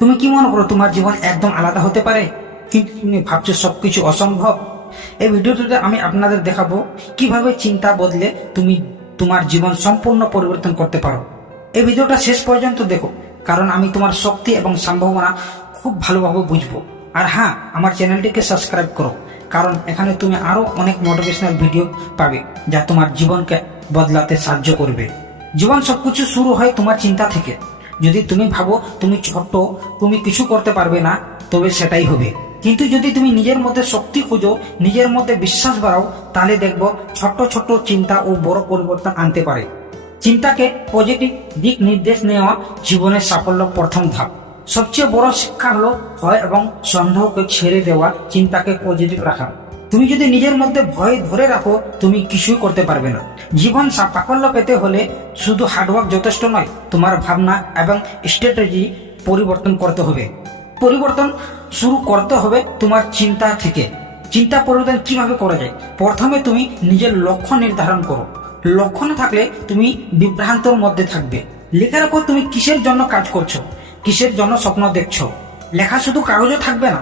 তুমি কি মনে করো তোমার জীবন একদম আলাদা হতে পারে, কিন্তু তুমি ভাবছো সবকিছু অসম্ভব? এই ভিডিওটিতে আমি আপনাদের দেখাবো কিভাবে চিন্তা বদলে তুমি তোমার জীবন সম্পূর্ণ পরিবর্তন করতে পারো। এই ভিডিওটা শেষ পর্যন্ত দেখো, কারণ আমি তোমার শক্তি এবং সম্ভাবনা খুব ভালোভাবে বুঝবো। আর হ্যাঁ, আমার চ্যানেলটিকে সাবস্ক্রাইব করো, কারণ এখানে তুমি আরো অনেক মোটিভেশনাল ভিডিও পাবে যা তোমার জীবনকে বদলাতে সাহায্য করবে। জীবন সবকিছু শুরু হয় তোমার চিন্তা থেকে। যদি তুমি ভাবো তুমি ছোট, তুমি কিছু করতে পারবে না, তবে সেটাই হবে। কিন্তু যদি তুমি নিজের মধ্যে শক্তি খুঁজো, নিজের মধ্যে বিশ্বাস বাড়াও, তাহলে দেখবো ছোট ছোট চিন্তা ও বড় পরিবর্তন আনতে পারে। চিন্তাকে পজিটিভ দিক নির্দেশ নেওয়া জীবনের সাফল্য প্রথম ধাপ। সবচেয়ে বড় শিক্ষা হলো ভয় এবং সন্দেহকে ছেড়ে দেওয়া, চিন্তাকে পজিটিভ রাখা। তুমি যদি নিজের মধ্যে ভয় ধরে রাখো, তুমি কিছুই করতে পারবে না। জীবন সাফল্য পেতে হলে শুধু হার্ডওয়ার্ক যথেষ্ট নয়, তোমার ভাবনা এবং স্ট্র্যাটেজি পরিবর্তন করতে হবে। পরিবর্তন শুরু করতে হবে তোমার চিন্তা থেকে। চিন্তা পরিবর্তন কিভাবে করা যায়? প্রথমে তুমি নিজের লক্ষ্য নির্ধারণ করো। লক্ষ্য না থাকলে তুমি বিভ্রান্তর মধ্যে থাকবে। লিখে রাখো তুমি কিসের জন্য কাজ করছো, কিসের জন্য স্বপ্ন দেখছো। লেখা শুধু কাগজে থাকবে না,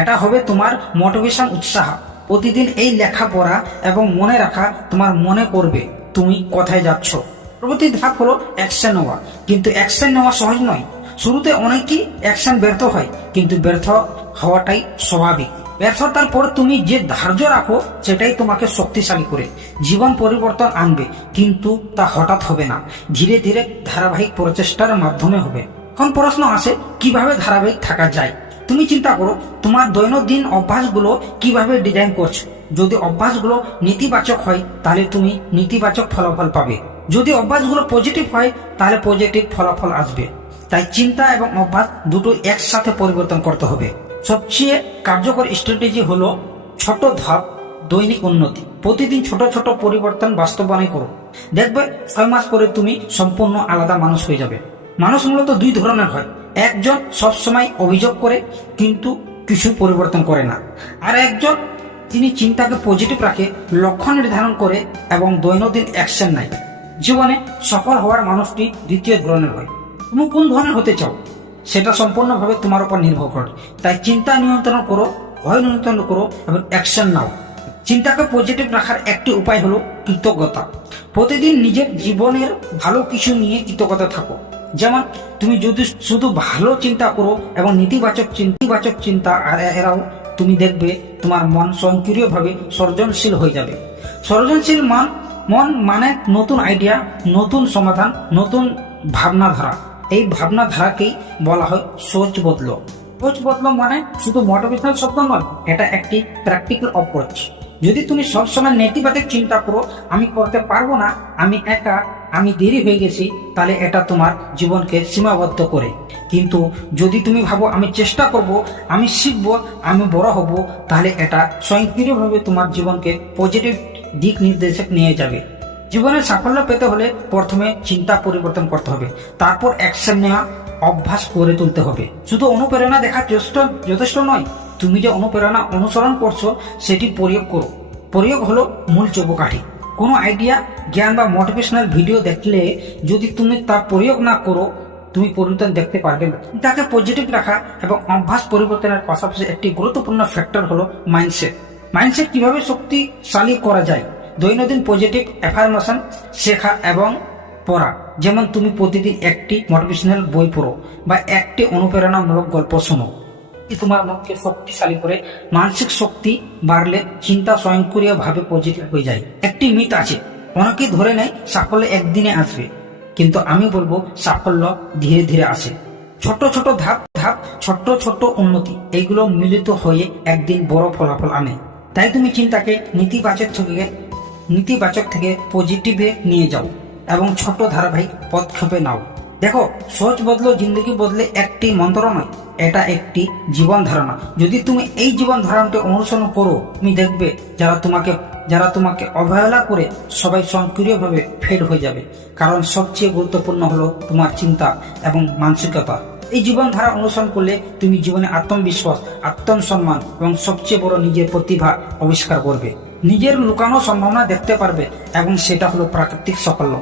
এটা হবে তোমার মোটিভেশন, উৎসাহ। প্রতিদিন এই লেখা পড়া এবং মনে রাখা তোমার মনে করবে তুমি কোথায় যাচ্ছ। পরবর্তী ধাপ হলো অ্যাকশন নেওয়া। কিন্তু অ্যাকশন নেওয়া সহজ নয়। শুরুতে অনেকেই অ্যাকশন ব্যর্থ হয়, কিন্তু ব্যর্থ হওয়াটাই স্বাভাবিক। ব্যর্থতার পর তুমি যে ধৈর্য রাখো, সেটাই তোমাকে শক্তিশালী করে জীবন পরিবর্তন আনবে। কিন্তু তা হঠাৎ হবে না, ধীরে ধীরে ধারাবাহিক প্রচেষ্টার মাধ্যমে হবে। এখন প্রশ্ন আসে, কিভাবে ধারাবাহিক থাকা যায়? তুমি চিন্তা করো তোমার দৈনন্দিন অভ্যাসগুলো কিভাবে ডিজাইন করছো। যদি অভ্যাসগুলো নেতিবাচক হয়, তাহলে তুমি নেতিবাচক ফলাফল পাবে। যদি অভ্যাসগুলো পজিটিভ হয়, তাহলে পজিটিভ ফলাফল আসবে। তাই চিন্তা এবং অভ্যাস দুটো একসাথে পরিবর্তন করতে হবে। সবচেয়ে কার্যকর স্ট্র্যাটেজি হলো ছোট ধাপ, দৈনিক উন্নতি। প্রতিদিন ছোট ছোট পরিবর্তন বাস্তবায়ন করো। দেখবে 6 মাস পরে তুমি সম্পূর্ণ আলাদা মানুষ হয়ে যাবে। মানুষ মূলত দুই ধরনের হয়। একজন সবসময় অভিযোগ করে কিন্তু কিছু পরিবর্তন করে না, আর একজন তিনি চিন্তাকে পজিটিভ রাখে, লক্ষ্য নির্ধারণ করে এবং দৈনন্দিন অ্যাকশন নেয়। জীবনে সফল হওয়ার মানুষটি দ্বিতীয় ধরনের হয়। তুমি কোন ধরনের হতে চাও সেটা সম্পূর্ণভাবে তোমার উপর নির্ভর করে। তাই চিন্তা নিয়ন্ত্রণ করো, ভয় নিয়ন্ত্রণ করো এবং অ্যাকশন নাও। চিন্তাকে পজিটিভ রাখার একটি উপায় হলো কৃতজ্ঞতা। প্রতিদিন নিজের জীবনের ভালো কিছু নিয়ে কৃতজ্ঞতা থাকো। যেমন তুমি যদি শুধু ভালো চিন্তা করো এবং নেতিবাচক চিন্তা আর এরাও, তুমি দেখবে তোমার মন স্বয়ংক্রিয়ভাবে সৃজনশীল হয়ে যাবে। সৃজনশীল মন মানে নতুন আইডিয়া, নতুন সমাধান, নতুন ভাবনাধারা। এই ভাবনাধারাকেই বলা হয় সোচ বদলো। সোচ বদলো মানে শুধু মোটিভেশনাল শব্দ নয়, এটা একটি প্র্যাকটিক্যাল অ্যাপ্রোচ। যদি তুমি সবসময় নেতিবাচক চিন্তা করো, আমি করতে পারবো না, আমি একা, আমি দেরি হয়ে গেছি, তাহলে এটা তোমার জীবনকে সীমাবদ্ধ করে। কিন্তু যদি তুমি ভাবো আমি চেষ্টা করব, আমি শিখবো, আমি বড় হব, তাহলে এটা স্বয়ংক্রিয়ভাবে তোমার জীবনকে পজিটিভ দিক নির্দেশে নিয়ে যাবে। জীবনের সাফল্য পেতে হলে প্রথমে চিন্তা পরিবর্তন করতে হবে, তারপর অ্যাকশন নেওয়া, অভ্যাস করে তুলতে হবে। শুধু অনুপ্রেরণা দেখা যথেষ্ট নয়, তুমি যে অনুপ্রেরণা অনুসরণ করছো সেটি প্রয়োগ করো। প্রয়োগ হলো মূল চাবিকাঠি। কোনো আইডিয়া, জ্ঞান বা মোটিভেশনাল ভিডিও দেখলে যদি তুমি তা প্রয়োগ না করো, তুমি পরিবর্তন দেখতে পারবে না। তাকে পজিটিভ রাখা এবং অভ্যাস পরিবর্তনের পাশাপাশি একটি গুরুত্বপূর্ণ ফ্যাক্টর হলো মাইন্ডসেট। মাইন্ডসেট কিভাবে শক্তিশালী করা যায়? দৈনন্দিন পজিটিভ অ্যাফার্মেশন শেখা এবং পড়া। যেমন তুমি প্রতিদিন একটি মোটিভেশনাল বই পড়ো বা একটি অনুপ্রেরণামূলক গল্প শোনো। তোমার মনকে শক্তিশালী করে। মানসিক শক্তি বাড়লে চিন্তা স্বয়ংক্রিয়ভাবে পজিটিভ হয়ে যায়। একটি মিথ আছে, অনেকে ধরে নেয় সাফল্য একদিনে আসবে, কিন্তু আমি বলবো সাফল্য ধীরে ধীরে আসে। ছোট ছোট ধাপ, ছোট ছোট উন্নতি, এইগুলো মিলিত হয়ে একদিন বড় ফলাফল আনে। তাই তুমি চিন্তাকে নেতিবাচক থেকে পজিটিভে নিয়ে যাও এবং ছোট ধারাবাহিক পদক্ষেপে নাও। দেখো, সোচ বদলো জিন্দগি বদলে একটি মন্ত্র নয়, এটা একটি জীবন ধারণা। যদি তুমি এই জীবন ধারণাটি অনুসরণ করো, তুমি দেখবে যারা তোমাকে অবহেলা করে সবাই স্বয়ংক্রিয়ভাবে ফেড হয়ে যাবে। কারণ সবচেয়ে গুরুত্বপূর্ণ হলো তোমার চিন্তা এবং মানসিকতা। এই জীবনধারা অনুসরণ করলে তুমি জীবনে আত্মবিশ্বাস, আত্মসম্মান এবং সবচেয়ে বড় নিজের প্রতিভা আবিষ্কার করবে। নিজের লুকানো সম্ভাবনা দেখতে পারবে এবং সেটা হলো প্রাকৃতিক সাফল্য।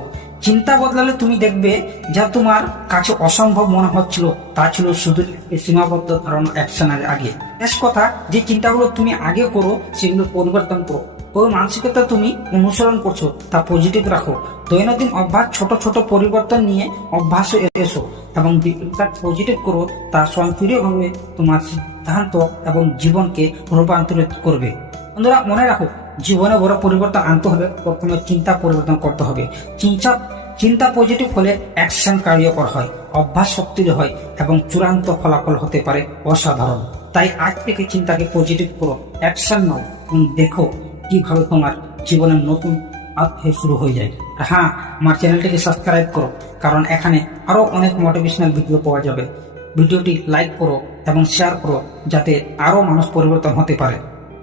চিন্তা বদলালে তুমি দেখবে যা তোমার কাছে অসম্ভব মনে হচ্ছিল তা ছিল শুধু একটি সীমাবদ্ধ ধারণা অ্যাকশনের আগে। শেষ কথা, যে চিন্তাগুলো তুমি আগে করো সেগুলো পরিবর্তন করো। ওই মানসিকতা তুমি অনুসরণ করছো তা পজিটিভ রাখো। দৈনন্দিন অভ্যাস ছোট ছোট পরিবর্তন নিয়ে অভ্যাসে এসো এবং পজিটিভ করো, তা স্বয়ংক্রিয়ভাবে তোমার সিদ্ধান্ত এবং জীবনকে রূপান্তরিত করবে। বন্ধুরা, মনে রাখো, জীবনে বড় পরিবর্তন আনতে হলে প্রথমে চিন্তা পরিবর্তন করতে হবে। চিন্তা পজিটিভ হলে অ্যাকশন কার্যকর হয়, অভ্যাস শক্তির হয় এবং চূড়ান্ত ফলাফল হতে পারে অসাধারণ। তাই আজ থেকে চিন্তাকে পজিটিভ করো, অ্যাকশন নাও এবং দেখো কিভাবে তোমার জীবনের নতুন অধ্যায় শুরু হয়ে যায়। হ্যাঁ, আমার চ্যানেলটিকে সাবস্ক্রাইব করো, কারণ এখানে আরো অনেক মোটিভেশনাল ভিডিও পাওয়া যাবে। ভিডিওটি লাইক করো এবং শেয়ার করো যাতে আরো মানুষ পরিবর্তন হতে পারে।